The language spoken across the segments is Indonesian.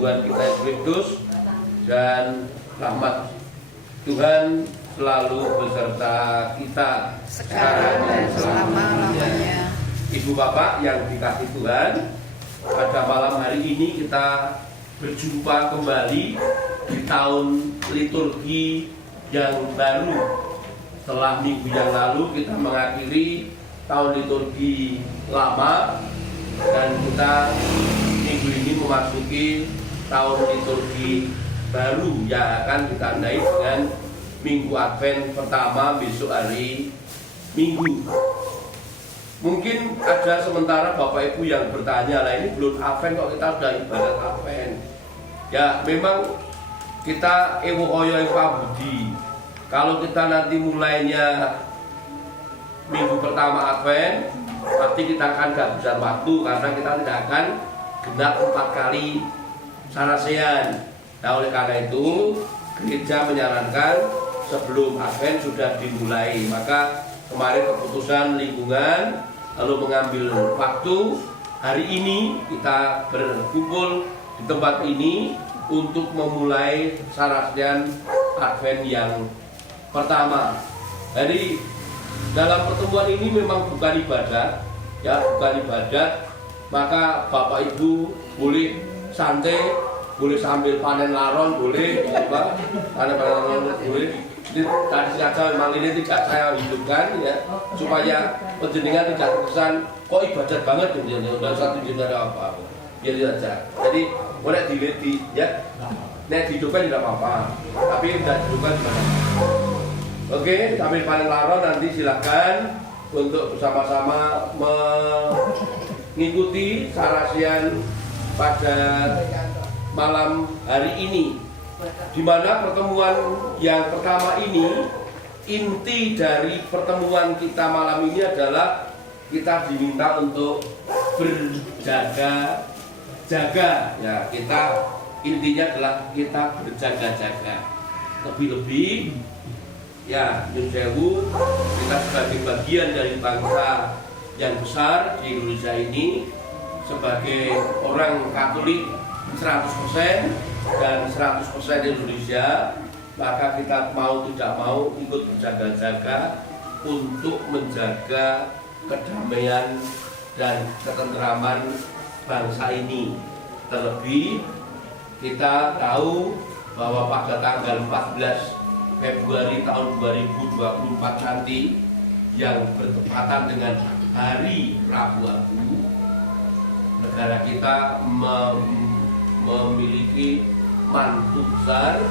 Tuhan kita Yesus Kristus dan rahmat Tuhan selalu beserta kita sekarang dan selama-lamanya. Ibu Bapak yang dikasihi Tuhan, pada malam hari ini kita berjumpa kembali di tahun liturgi yang baru. Setelah minggu yang lalu kita mengakhiri tahun liturgi lama, dan kita minggu ini memasuki tahun liturgi baru yang akan ditandai dengan Minggu Advent pertama besok hari Minggu. Mungkin ada sementara Bapak Ibu yang bertanya, lah ini belum Advent kok kita sudah ibadat Advent. Ya memang kita ewo oyo yang pabudi. Kalau kita nanti mulainya minggu pertama Advent, pasti kita akan kehabisan waktu karena kita tidak akan genap 4 kali sarasean. Nah oleh karena itu gereja menyarankan sebelum Advent sudah dimulai. Maka kemarin keputusan lingkungan lalu mengambil waktu hari ini kita berkumpul di tempat ini untuk memulai sarasean Advent yang pertama. Jadi dalam pertemuan ini memang bukan ibadat, ya bukan ibadat. Maka Bapak Ibu boleh santai, boleh sambil panen laron, boleh, panen laron boleh. Ini tadi saja memang ini tidak saya hidupkan ya, supaya penjenengan tidak terkesan kok ibadat banget gitu, tidak usah tunjukkan apa-apa, biar saja. Jadi boleh dilihat ya, nek hidupkan tidak apa-apa, tapi tidak hidupkan gimana? Oke, sambil panen laron nanti silakan untuk bersama-sama mengikuti sarasean pada malam hari ini, di mana pertemuan yang pertama ini, inti dari pertemuan kita malam ini adalah kita diminta untuk berjaga-jaga. Ya, kita intinya adalah kita berjaga-jaga. Lebih-lebih ya, nyun sewu, kita sebagai bagian dari bangsa yang besar di Indonesia ini, sebagai orang Katolik 100% dan 100% Indonesia, maka kita mau tidak mau ikut berjaga-jaga untuk menjaga kedamaian dan ketentraman bangsa ini. Terlebih kita tahu bahwa pada tanggal 14 Februari tahun 2024 nanti yang bertepatan dengan Hari Rabu Abu, negara kita memiliki mantu besar,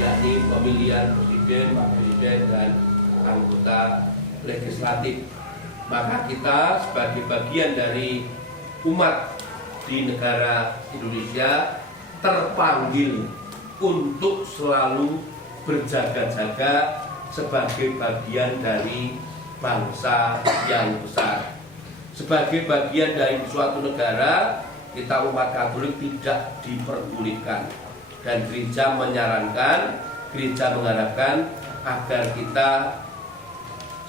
yakni pemilihan presiden, wakil presiden, dan anggota legislatif. Maka kita sebagai bagian dari umat di negara Indonesia terpanggil untuk selalu berjaga-jaga sebagai bagian dari bangsa yang besar. Sebagai bagian dari suatu negara, kita umat Katolik tidak diperbolehkan, dan gereja menyarankan, gereja mengharapkan agar kita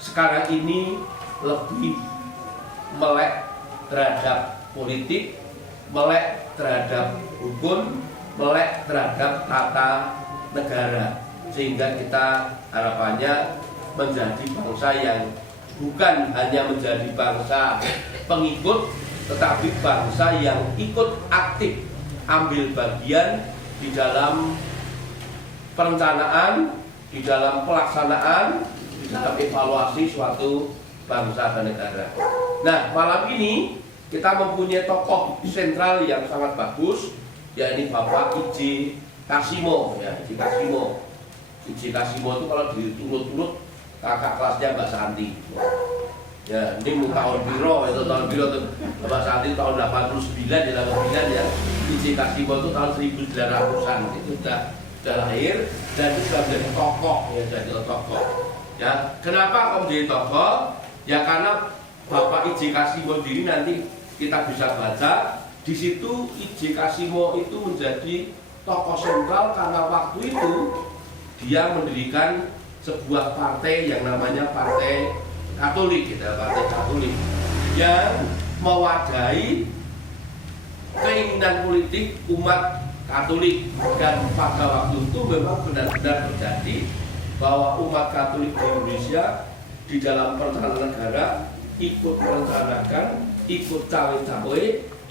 sekarang ini lebih melek terhadap politik, melek terhadap hukum, melek terhadap tata negara, sehingga kita harapannya menjadi bangsa yang bukan hanya menjadi bangsa pengikut, tetapi bangsa yang ikut aktif ambil bagian di dalam perencanaan, di dalam pelaksanaan, di dalam evaluasi suatu bangsa dan negara. Nah, malam ini kita mempunyai tokoh sentral yang sangat bagus, yakni Bapak I.J. Kasimo, ya, I.J. Kasimo. I.J. Kasimo itu kalau diturut-turut kakak kelasnya Mbak Santi. Ya, ini tahun biro, itu tahun biro tuh. Mbak Santi tahun 89 ya, 89 ya. I.J. Kasimo itu tahun 1900-an, itu sudah lahir dan itu sudah menjadi tokoh, ya, jadi tokoh. Ya, kenapa kok menjadi tokoh? Ya karena Bapak I.J. Kasimo diri nanti kita bisa baca di situ. I.J. Kasimo itu menjadi tokoh sentral karena waktu itu dia mendirikan sebuah partai yang namanya Partai Katolik, gitu, Partai Katolik yang mewadahi keinginan politik umat Katolik, dan pada waktu itu memang benar-benar terjadi bahwa umat Katolik di Indonesia di dalam perencanaan negara ikut merencanakan, ikut cawe-cawe,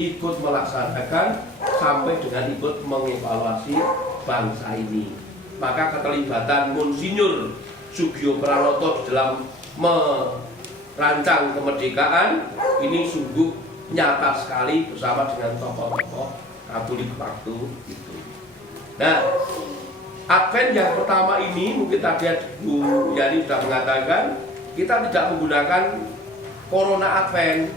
ikut melaksanakan sampai dengan ikut mengevaluasi bangsa ini. Maka keterlibatan Monsinyur Sugio Pranoto di dalam merancang kemerdekaan ini sungguh nyata sekali bersama dengan tokoh-tokoh Katolik waktu itu. Nah, Advent yang pertama ini mungkin tadi Bu Yani sudah mengatakan kita tidak menggunakan Corona Advent,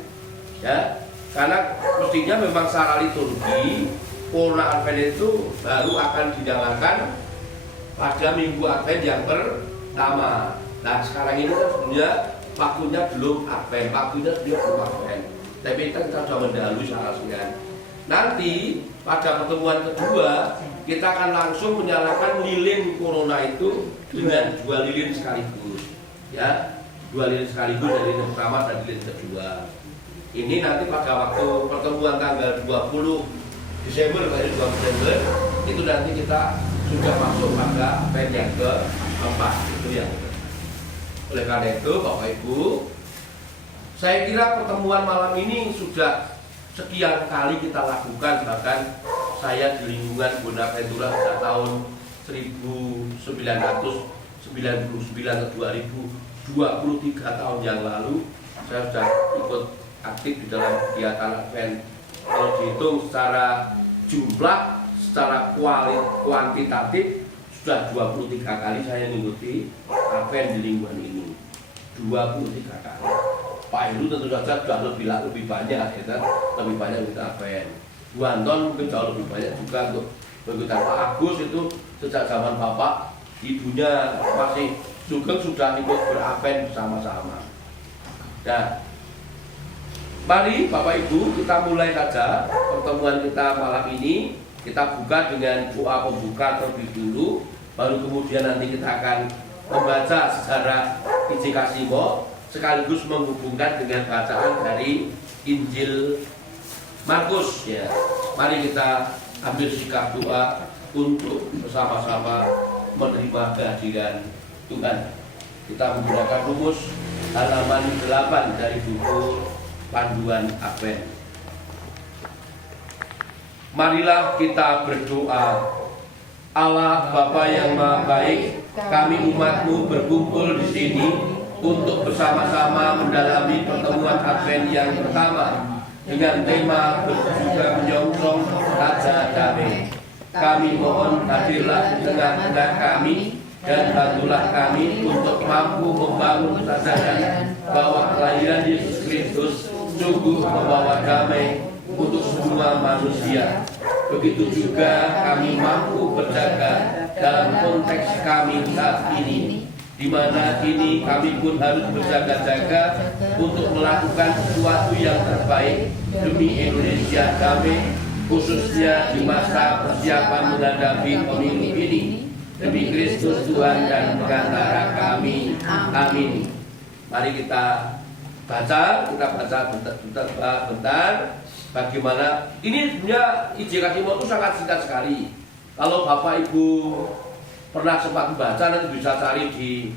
ya, karena mestinya memang secara liturgi Corona Advent itu baru akan dijalankan pada Minggu Advent yang pertama. Nah, sekarang ini kan sebenarnya waktunya belum Advent, waktunya belum Advent. Tapi kita sudah mendahului seharusnya. Nanti pada pertemuan kedua kita akan langsung menyalakan lilin Corona itu dengan 2 lilin sekaligus, ya, 2 lilin sekaligus dari lilin pertama dan lilin kedua. Ini nanti pada waktu pertemuan tanggal 20 Desember dari 2 Desember itu nanti kita sudah masuk pada Advent yang keempat, itu yang. Oleh karena itu Bapak Ibu, saya kira pertemuan malam ini sudah sekian kali kita lakukan, bahkan saya di lingkungan Bonaventura sejak tahun 1999 ke 2023 tahun yang lalu saya sudah ikut aktif di dalam kegiatan Advent. Kalau dihitung secara jumlah, secara kuantitatif sudah 23 kali saya mengikuti Advent di lingkungan ini. 23 kali. Pak Heru tentu saja sudah lebih banyak, ya, lebih banyak untuk Advent. Bu Anton mungkin jauh lebih banyak juga untuk mengikuti. Pak Agus itu sejak zaman bapak, ibunya masih Sugeng sudah ikut beradvent bersama-sama. Nah, mari Bapak Ibu kita mulai saja pertemuan kita malam ini. Kita buka dengan doa pembuka terlebih dulu, baru kemudian nanti kita akan membaca sejarah Injil Kasimo sekaligus menghubungkan dengan bacaan dari Injil Markus, ya. Mari kita ambil sikap doa untuk bersama-sama menerima kehadiran Tuhan. Kita menggunakan rumus halaman 8 dari buku Panduan Advent. Marilah kita berdoa. Allah Bapa yang Maha Baik, kami umat-Mu berkumpul di sini untuk bersama-sama mendalami pertemuan Advent yang pertama dengan tema berjuga menyongsong Raja Damai. Kami mohon hadirlah di tengah-tengah kami dan bantulah kami untuk mampu membangun kesadaran bahwa kelahiran Yesus Kristus sungguh membawa damai untuk semua manusia. Begitu juga kami mampu berjaga dalam konteks kami saat ini, di mana kini kami pun harus berjaga-jaga untuk melakukan sesuatu yang terbaik demi Indonesia damai, khususnya di masa persiapan menghadapi pemilu ini. Demi Kristus Tuhan dan pengantara kami. Amin. Mari kita baca bentar. Bagaimana ini sebenarnya Injil Kasimo itu sangat singkat sekali. Kalau Bapak Ibu pernah sempat membaca, nanti bisa cari di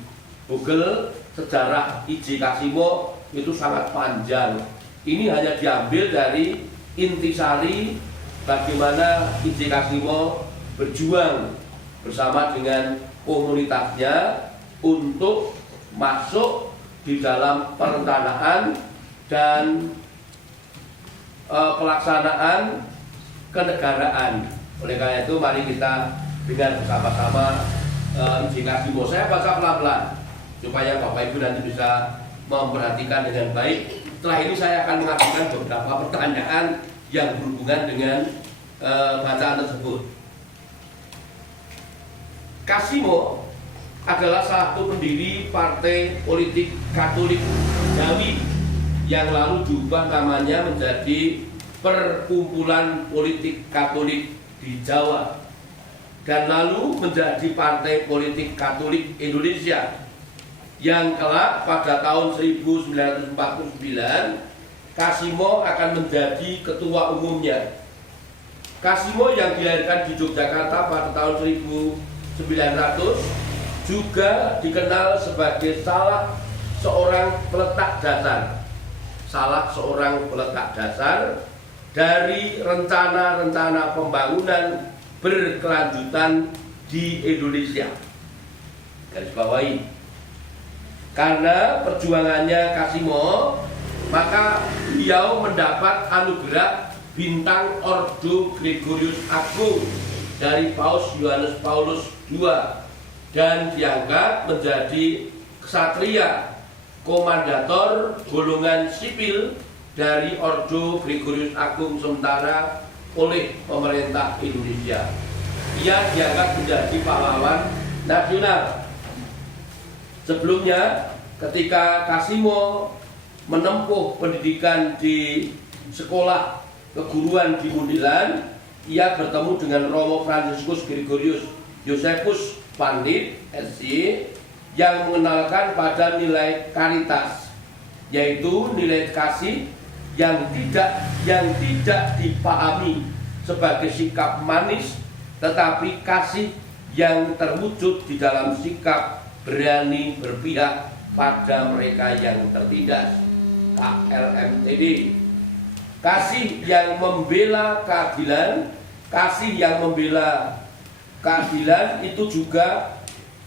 Google sejarah Injil Kasimo, itu sangat panjang. Ini hanya diambil dari intisari bagaimana Injil Kasimo berjuang bersama dengan komunitasnya untuk masuk di dalam perencanaan dan pelaksanaan kenegaraan. Oleh karena itu mari kita dengan bersama-sama Injil Kasimo. Saya baca pelan-pelan supaya Bapak Ibu nanti bisa memperhatikan dengan baik. Setelah ini saya akan mengajukan beberapa pertanyaan yang berhubungan dengan bacaan tersebut. Kasimo adalah salah satu pendiri partai politik Katolik Jawi yang lalu diubah namanya menjadi Perkumpulan Politik Katolik di Jawa dan lalu menjadi Partai Politik Katolik Indonesia yang kelak pada tahun 1949 Kasimo akan menjadi ketua umumnya. Kasimo yang dilahirkan di Yogyakarta pada tahun 1900 juga dikenal sebagai salah seorang peletak dasar dari rencana-rencana pembangunan berkelanjutan di Indonesia. Garis bawahi. Karena perjuangannya Kasimo, maka beliau mendapat anugerah bintang Ordo Gregorius Agung dari Paus Yohanes Paulus II dan diangkat menjadi ksatria komandator golongan sipil dari Ordo Gregorius Agung sementara oleh pemerintah Indonesia. Ia diangkat menjadi pahlawan nasional. Sebelumnya, ketika Kasimo menempuh pendidikan di sekolah keguruan di Mundilan, ia bertemu dengan Romo Franciscus Gregorius Josephus Pandit SC yang mengenalkan pada nilai karitas, yaitu nilai kasih yang tidak dipahami sebagai sikap manis, tetapi kasih yang terwujud di dalam sikap berani berpihak pada mereka yang tertindas. KLMTD. Kasih yang membela keadilan itu juga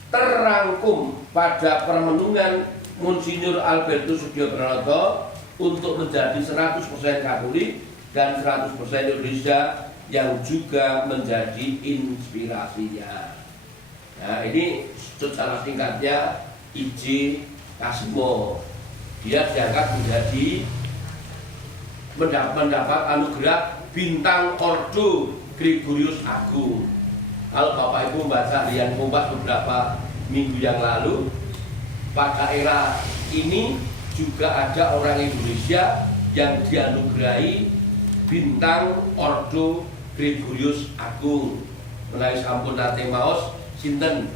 terangkum pada permenungan Monsinyur Albertus Sudiobranoto untuk menjadi 100% Katolik dan 100% Indonesia yang juga menjadi inspirasinya. Nah, ini secara singkatnya IJ Kasimo. Dia diangkat mendapat anugerah bintang Ordo Gregorius Agung. Kalau Bapak Ibu membaca harian Kompas beberapa minggu yang lalu, pada era ini juga ada orang Indonesia yang dianugerahi bintang Ordo Gregorius Agung. Menawi sampun nate maos sinten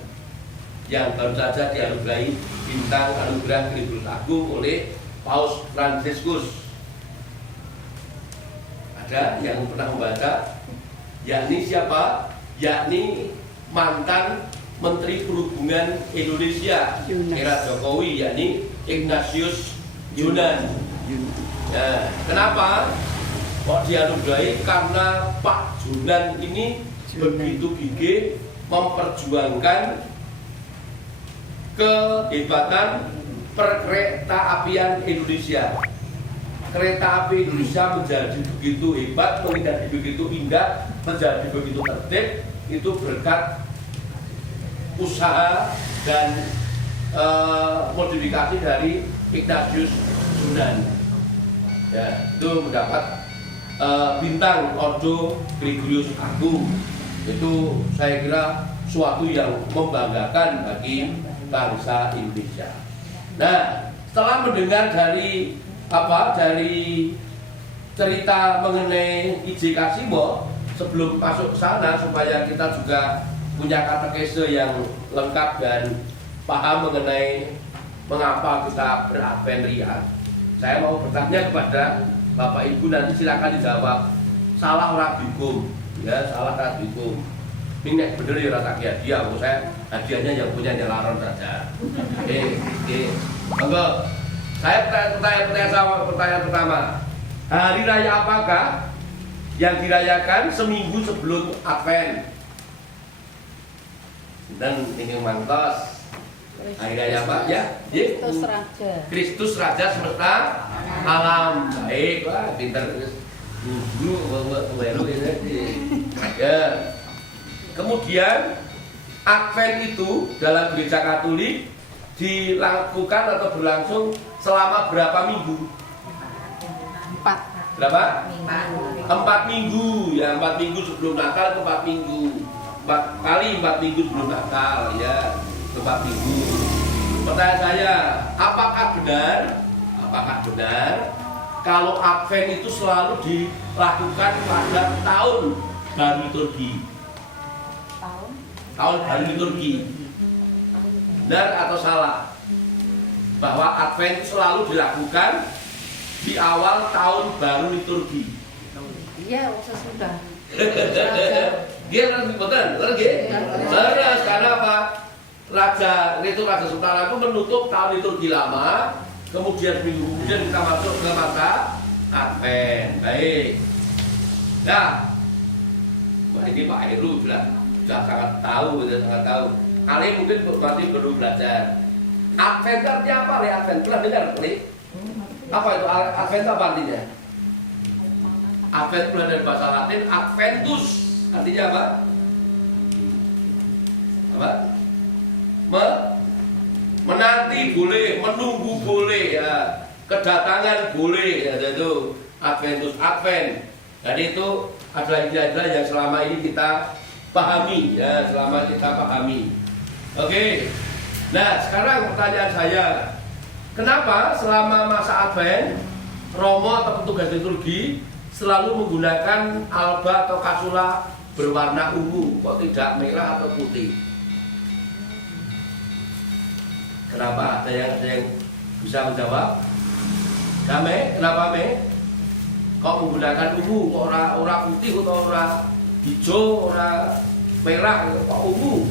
yang baru saja dianugerahi bintang anugerah Gregorius Agung oleh Paus Franciscus. Ada yang pernah membaca? Yakni siapa? Yakni mantan Menteri Perhubungan Indonesia era Jokowi, yakni Ignatius Jonan. Nah, kenapa kok dianugerahi? Karena Pak Jonan ini begitu gigih memperjuangkan kehebatan perkereta apian Indonesia. Kereta api Indonesia menjadi begitu hebat, menjadi begitu indah, menjadi begitu tertib, itu berkat usaha dan modifikasi dari Ignatius Jonan. Ya, itu mendapat bintang Ordo Gregorius Agung. Itu saya kira suatu yang membanggakan bagi bangsa Indonesia. Nah, setelah mendengar dari cerita mengenai IJ Kasimo, sebelum masuk ke sana supaya kita juga punya katekese yang lengkap dan paham mengenai mengapa kita beradvent ria, saya mau bertanya kepada Bapak Ibu, nanti silakan dijawab. Salah ora dihukum, ya salah ora dihukum. Ini nek bener ya rata hadiah, saya hadiahnya yang punya nyelaron saja. Monggo. Saya pertanyaan pertama. Hari raya apakah yang dirayakan seminggu sebelum Advent? Dan ini mantos. Hari raya apa ya? Kristus Raja. Kristus Raja semesta alam. Baik, wah pinter. Baru ini. Ya. Kemudian Advent itu dalam gereja Katolik dilakukan atau berlangsung selama berapa minggu? 4. Berapa? 4 minggu. Ya, 4 minggu sebelum Natal, 4 minggu. 4 minggu sebelum Natal, ya, 4 minggu. Pertanyaan saya, apakah benar kalau Advent itu selalu dilakukan pada tahun baru liturgi? Tahun baru liturgi. Benar atau salah? Bahwa Advent selalu dilakukan di awal tahun baru liturgi. Iya, sesudah. Dia kan betul, ngerti? Leres karena apa? Raja Sultan itu menutup tahun liturgi lama, kemudian minggu kemudian kita masuk ke masa Advent. Baik. Nah, ini Pak Heru sudah sangat tahu, Kalian mungkin masih belum belajar. Advent artinya apa? Advent pernah dengar? Apa itu Advent apa artinya? Advent dari bahasa Latin Adventus, artinya apa? Menanti boleh, menunggu boleh, ya. Kedatangan boleh, ya, itu Adventus, Advent. Jadi itu adalah istilah yang selama ini kita pahami, ya, Oke. Nah, sekarang pertanyaan saya, kenapa selama masa Advent Romo atau petugas liturgi selalu menggunakan alba atau kasula berwarna ungu, kok tidak merah atau putih? Kenapa? Ada yang bisa menjawab? Kame, kenapa me? Kok menggunakan ungu? Kok ora putih atau ora hijau, ora merah, kok ungu?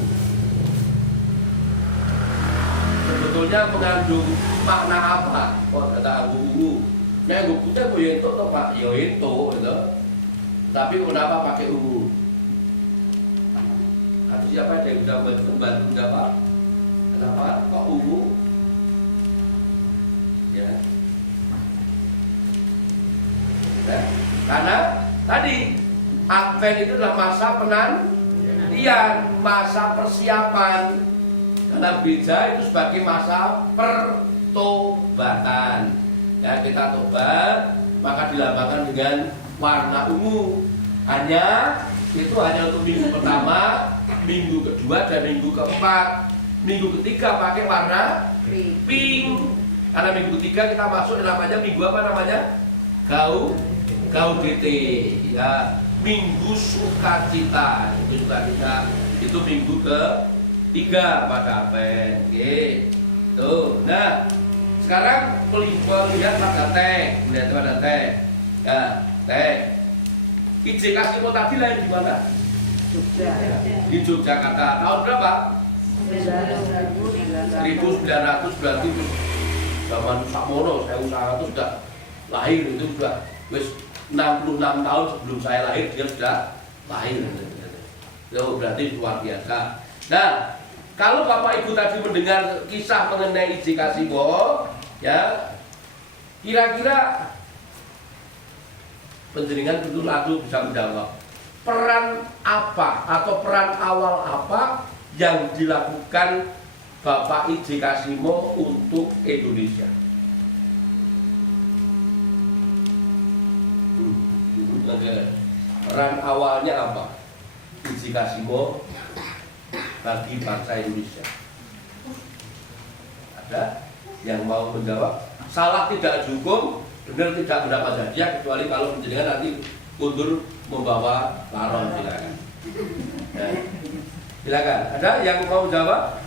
Sebetulnya mengandung makna apa? Kok kata ungu? Ya gue putih gue itu toh Pak, ya itu gitu. Tapi kenapa pakai ungu? Atau siapa yang bisa membantu jawab? Kenapa kok ungu? Ya. Nah, karena tadi Advent itu adalah masa penantian, masa persiapan. Karena gereja itu sebagai masa pertobatan. Ya, kita tobat, maka dilambangkan dengan warna ungu. Hanya untuk minggu pertama, minggu kedua dan minggu keempat. Minggu ketiga pakai warna pink. Karena minggu ketiga kita masuk namanya minggu apa namanya? Gaudete. Ya, minggu sukacita. Itu minggu ketiga pada Advent. Oke. Tuh. Nah, sekarang lihat pada teh, ya, teh. IJ Kasimo tadi lahir di mana? Di Yogyakarta. Tahun berapa? 1997. Zaman Sakmono, saya usaha itu sudah lahir, itu sudah 66 tahun sebelum saya lahir dia sudah lahir. Itu berarti luar biasa. Nah, kalau Bapak Ibu tadi mendengar kisah mengenai IJ Kasimo, ya, kira-kira penjaringan tentu lalu bisa menjawab peran apa atau peran awal apa yang dilakukan Bapak IJ Kasimo untuk Indonesia. Peran awalnya apa IJ Kasimo bagi bangsa Indonesia? Ada yang mau menjawab? Salah tidak dihukum, benar tidak mendapat hadiah, kecuali kalau menjadikan nanti mundur membawa laron. Silakan. Ya. Silakan. Ada yang mau menjawab?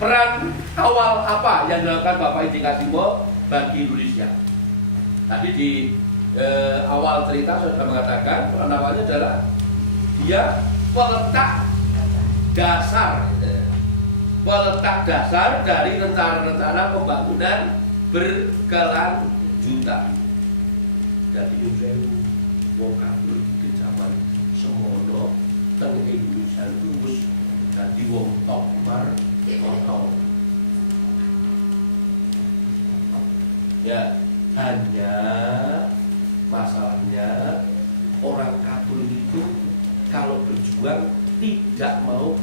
Peran awal apa yang dilakukan Bapak IJ Kasimo bagi Indonesia? Tadi di awal cerita saya sudah mengatakan peran awalnya adalah dia peletak dasar dari rencana-rencana pembangunan berkelanjutan. Jadi wong kabeh di zaman semono teng Indonesia itu wis dadi wong top motor. Ya, hanya masalahnya orang Katolik itu kalau berjuang tidak mau